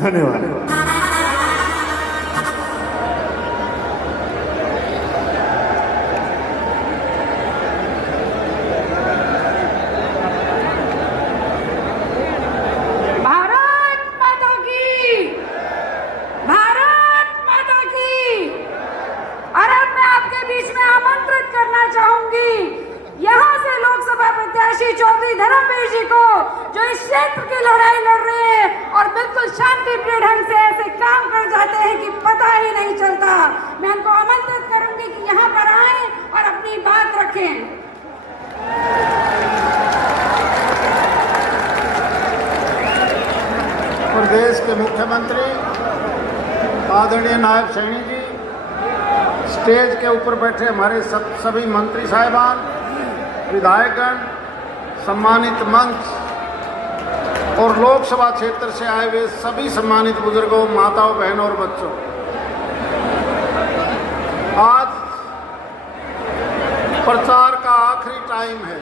धन्यवाद। चौधरी धर्मवीर जी को, जो इस क्षेत्र की लड़ाई लड़ रहे हैं और बिल्कुल शांतिप्रिय ढंग से ऐसे काम कर जाते हैं कि पता ही नहीं चलता, मैं उनको आमंत्रित करूंगी कि यहाँ पर आएं और अपनी बात रखें। प्रदेश के मुख्यमंत्री आदरणीय नायब सैनी जी, स्टेज के ऊपर बैठे हमारे सभी मंत्री साहिबान, विधायकगण, सम्मानित मंच और लोकसभा क्षेत्र से आए हुए सभी सम्मानित बुजुर्गों, माताओं, बहनों और बच्चों, आज प्रचार का आखिरी टाइम है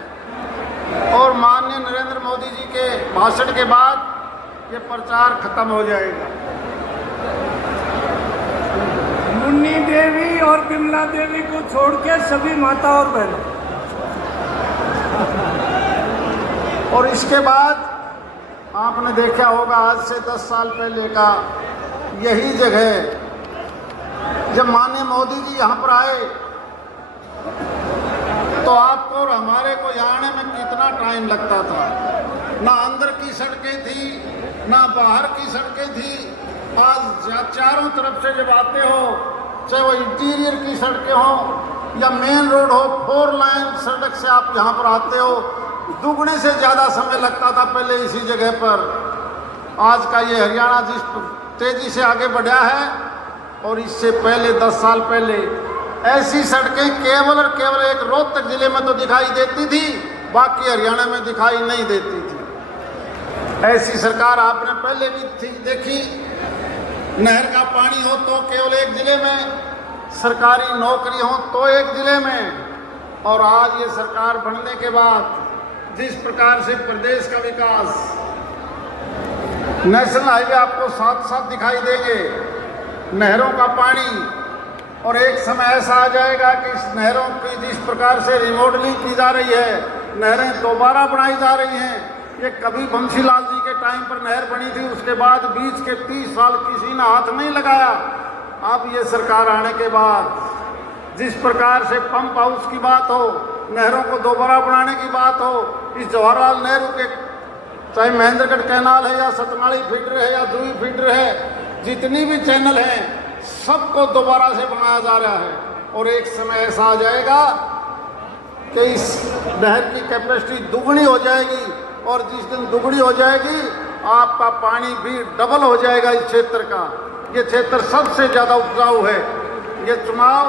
और माननीय नरेंद्र मोदी जी के भाषण के बाद ये प्रचार खत्म हो जाएगा। मुन्नी देवी और बिमला देवी को छोड़ के सभी माता और बहनों, और इसके बाद आपने देखा होगा आज से 10 साल पहले का यही जगह जब माननीय मोदी जी यहाँ पर आए तो आपको और हमारे को यहाँ आने में कितना टाइम लगता था। ना अंदर की सड़कें थी, ना बाहर की सड़कें थी। आज चारों तरफ से जब आते हो, चाहे वो इंटीरियर की सड़कें हो या मेन रोड हो, 4 लाइन सड़क से आप यहाँ पर आते हो, दुगने से ज़्यादा समय लगता था पहले इसी जगह पर। आज का ये हरियाणा जिस तेज़ी से आगे बढ़ा है और इससे पहले 10 साल पहले ऐसी सड़कें केवल और केवल एक रोहतक जिले में तो दिखाई देती थी, बाकी हरियाणा में दिखाई नहीं देती थी। ऐसी सरकार आपने पहले भी थी देखी। नहर का पानी हो तो केवल एक जिले में, सरकारी नौकरी हो तो एक जिले में, और आज ये सरकार बनने के बाद जिस प्रकार से प्रदेश का विकास, नेशनल हाईवे आपको साथ साथ दिखाई देंगे, नहरों का पानी, और एक समय ऐसा आ जाएगा कि इस नहरों की जिस प्रकार से रिमॉडलिंग की जा रही है, नहरें दोबारा बनाई जा रही हैं। ये कभी बंसीलाल जी के टाइम पर नहर बनी थी, उसके बाद बीच के 30 साल किसी ने हाथ नहीं लगाया। अब ये सरकार आने के बाद जिस प्रकार से पंप हाउस की बात हो, नहरों को दोबारा बनाने की बात हो, इस जवाहरलाल नेहरू के चाहे महेंद्रगढ़ कैनाल है या सतनाड़ी फीडर है या दूई फीडर है, जितनी भी चैनल हैं सबको दोबारा से बनाया जा रहा है। और एक समय ऐसा आ जाएगा कि इस नहर की कैपेसिटी दुगनी हो जाएगी, और जिस दिन दुगनी हो जाएगी आपका पानी भी डबल हो जाएगा इस क्षेत्र का। ये क्षेत्र सबसे ज़्यादा उपजाऊ है। ये चुनाव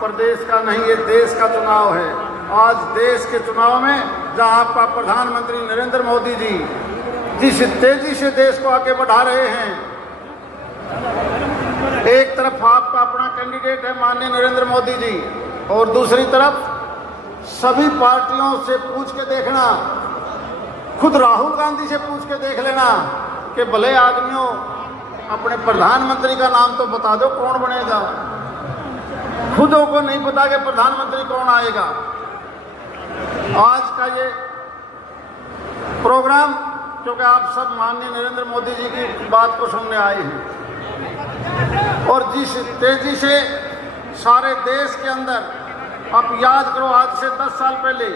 प्रदेश का नहीं, ये देश का चुनाव है। आज देश के चुनाव में जहां आपका प्रधानमंत्री नरेंद्र मोदी जी जिस तेजी से देश को आगे बढ़ा रहे हैं, एक तरफ आपका अपना कैंडिडेट है माननीय नरेंद्र मोदी जी, और दूसरी तरफ सभी पार्टियों से पूछ के देखना, खुद राहुल गांधी से पूछ के देख लेना कि भले आदमियों अपने प्रधानमंत्री का नाम तो बता दो कौन बनेगा। खुदों को नहीं पता कि प्रधानमंत्री कौन आएगा। आज का ये प्रोग्राम क्योंकि आप सब माननीय नरेंद्र मोदी जी की बात को सुनने आए हैं, और जिस तेजी से सारे देश के अंदर, आप याद करो आज से 10 साल पहले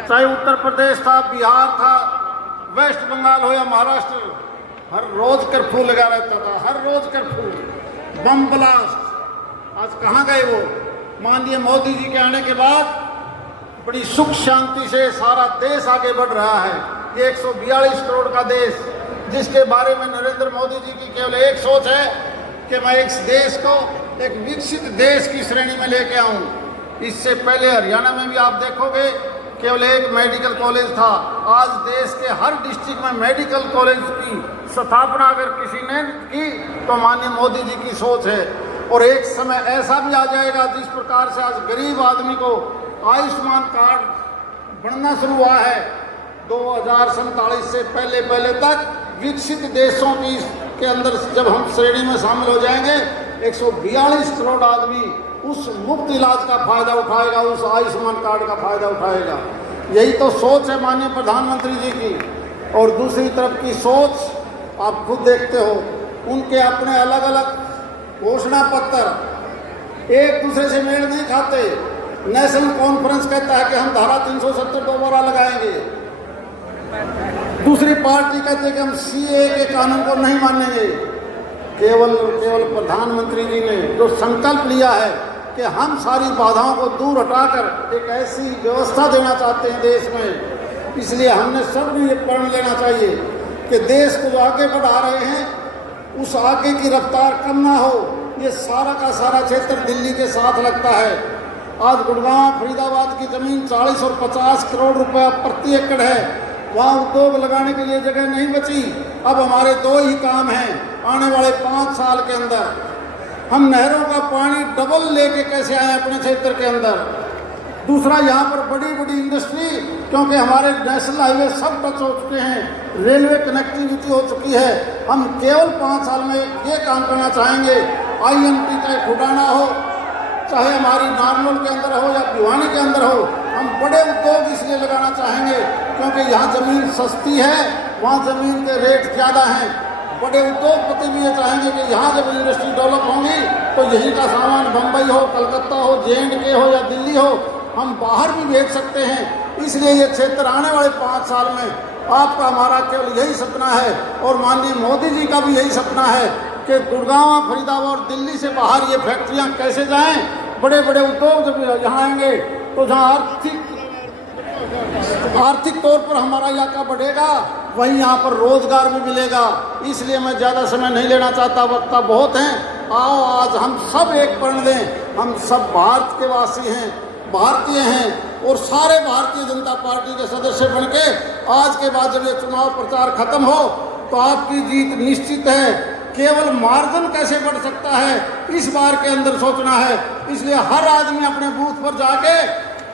चाहे उत्तर प्रदेश था, बिहार था, वेस्ट बंगाल हो या महाराष्ट्र, हर रोज कर्फ्यू लगा रहता था, हर रोज कर्फ्यू, बम ब्लास्ट। आज कहाँ गए वो? माननीय मोदी जी के आने के बाद बड़ी सुख शांति से सारा देश आगे बढ़ रहा है। ये 142 करोड़ का देश, जिसके बारे में नरेंद्र मोदी जी की केवल एक सोच है कि मैं इस देश को एक विकसित देश की श्रेणी में लेके आऊं। इससे पहले हरियाणा में भी आप देखोगे केवल एक मेडिकल कॉलेज था। आज देश के हर डिस्ट्रिक्ट में मेडिकल कॉलेज की स्थापना अगर किसी ने की तो माननीय मोदी जी की सोच है। और एक समय ऐसा भी आ जाएगा जिस प्रकार से आज गरीब आदमी को आयुष्मान कार्ड बनना शुरू हुआ है, 2047 से पहले तक विकसित देशों की के अंदर जब हम श्रेणी में शामिल हो जाएंगे 142 करोड़ आदमी उस मुफ्त इलाज का फायदा उठाएगा, उस आयुष्मान कार्ड का फायदा उठाएगा। यही तो सोच है माननीय प्रधानमंत्री जी की। और दूसरी तरफ की सोच आप खुद देखते हो, उनके अपने अलग अलग घोषणा पत्र एक दूसरे से मेल नहीं खाते। नेशनल कॉन्फ्रेंस कहता है कि हम धारा 370 दोबारा लगाएंगे, दूसरी पार्टी कहते हैं कि हम सीए के कानून को नहीं मानेंगे। केवल प्रधानमंत्री जी ने जो संकल्प लिया है कि हम सारी बाधाओं को दूर हटाकर एक ऐसी व्यवस्था देना चाहते हैं देश में, इसलिए हमने सबने ये प्रण लेना चाहिए कि देश को जो आगे बढ़ा रहे हैं उस आगे की रफ्तार कम ना हो। ये सारा का सारा क्षेत्र दिल्ली के साथ लगता है। आज गुड़गांव फरीदाबाद की ज़मीन 40 और 50 करोड़ रुपया प्रति एकड़ है, वहाँ उद्योग लगाने के लिए जगह नहीं बची। अब हमारे दो ही काम हैं आने वाले 5 साल के अंदर, हम नहरों का पानी डबल लेके कैसे आए अपने क्षेत्र के अंदर। दूसरा, यहाँ पर बड़ी बड़ी इंडस्ट्री, क्योंकि हमारे नेशनल हाईवे सब टच हो चुके हैं, रेलवे कनेक्टिविटी हो चुकी है। हम केवल 5 साल में ये काम करना चाहेंगे, IMT चाहे खुडाना हो, चाहे हमारी नारनौल के अंदर हो या भिवानी के अंदर हो, हम बड़े उद्योग इसलिए लगाना चाहेंगे क्योंकि यहाँ ज़मीन सस्ती है, वहाँ ज़मीन के रेट ज़्यादा हैं। बड़े उद्योगपति भी ये चाहेंगे कि यहाँ जब इंडस्ट्री डेवलप होंगी तो यहीं का सामान बम्बई हो, कलकत्ता हो, J&K हो या दिल्ली हो, हम बाहर भी भेज सकते हैं। इसलिए ये क्षेत्र आने वाले 5 साल में आपका हमारा केवल यही सपना है और माननीय मोदी जी का भी यही सपना है कि गुड़गांव, फरीदाबाद और दिल्ली से बाहर ये फैक्ट्रियाँ कैसे जाएँ। बड़े बड़े उद्योग जब यहाँ आएंगे तो जहाँ आर्थिक तौर पर हमारा इलाका बढ़ेगा, वहीं यहाँ पर रोजगार भी मिलेगा। इसलिए मैं ज़्यादा समय नहीं लेना चाहता, वक्ता बहुत हैं। आओ आज हम सब एक प्रण लें, हम सब भारत के वासी हैं, भारतीय हैं और सारे भारतीय जनता पार्टी के सदस्य बनके आज के बाद जब ये चुनाव प्रचार खत्म हो तो आपकी जीत निश्चित है। केवल मार्जिन कैसे बढ़ सकता है इस बार के अंदर सोचना है। इसलिए हर आदमी अपने बूथ पर जाके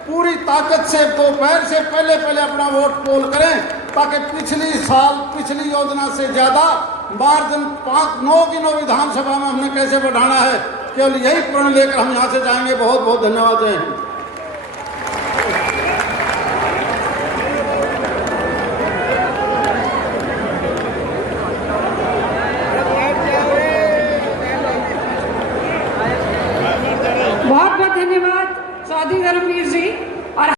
पूरी ताकत से दोपहर से पहले अपना वोट पोल करें, ताकि पिछली योजना से ज़्यादा मार्जिन 9 की 9 विधानसभा में हमने कैसे बढ़ाना है। केवल यही प्रण लेकर हम यहाँ से जाएंगे। बहुत बहुत धन्यवाद। जय हिंद।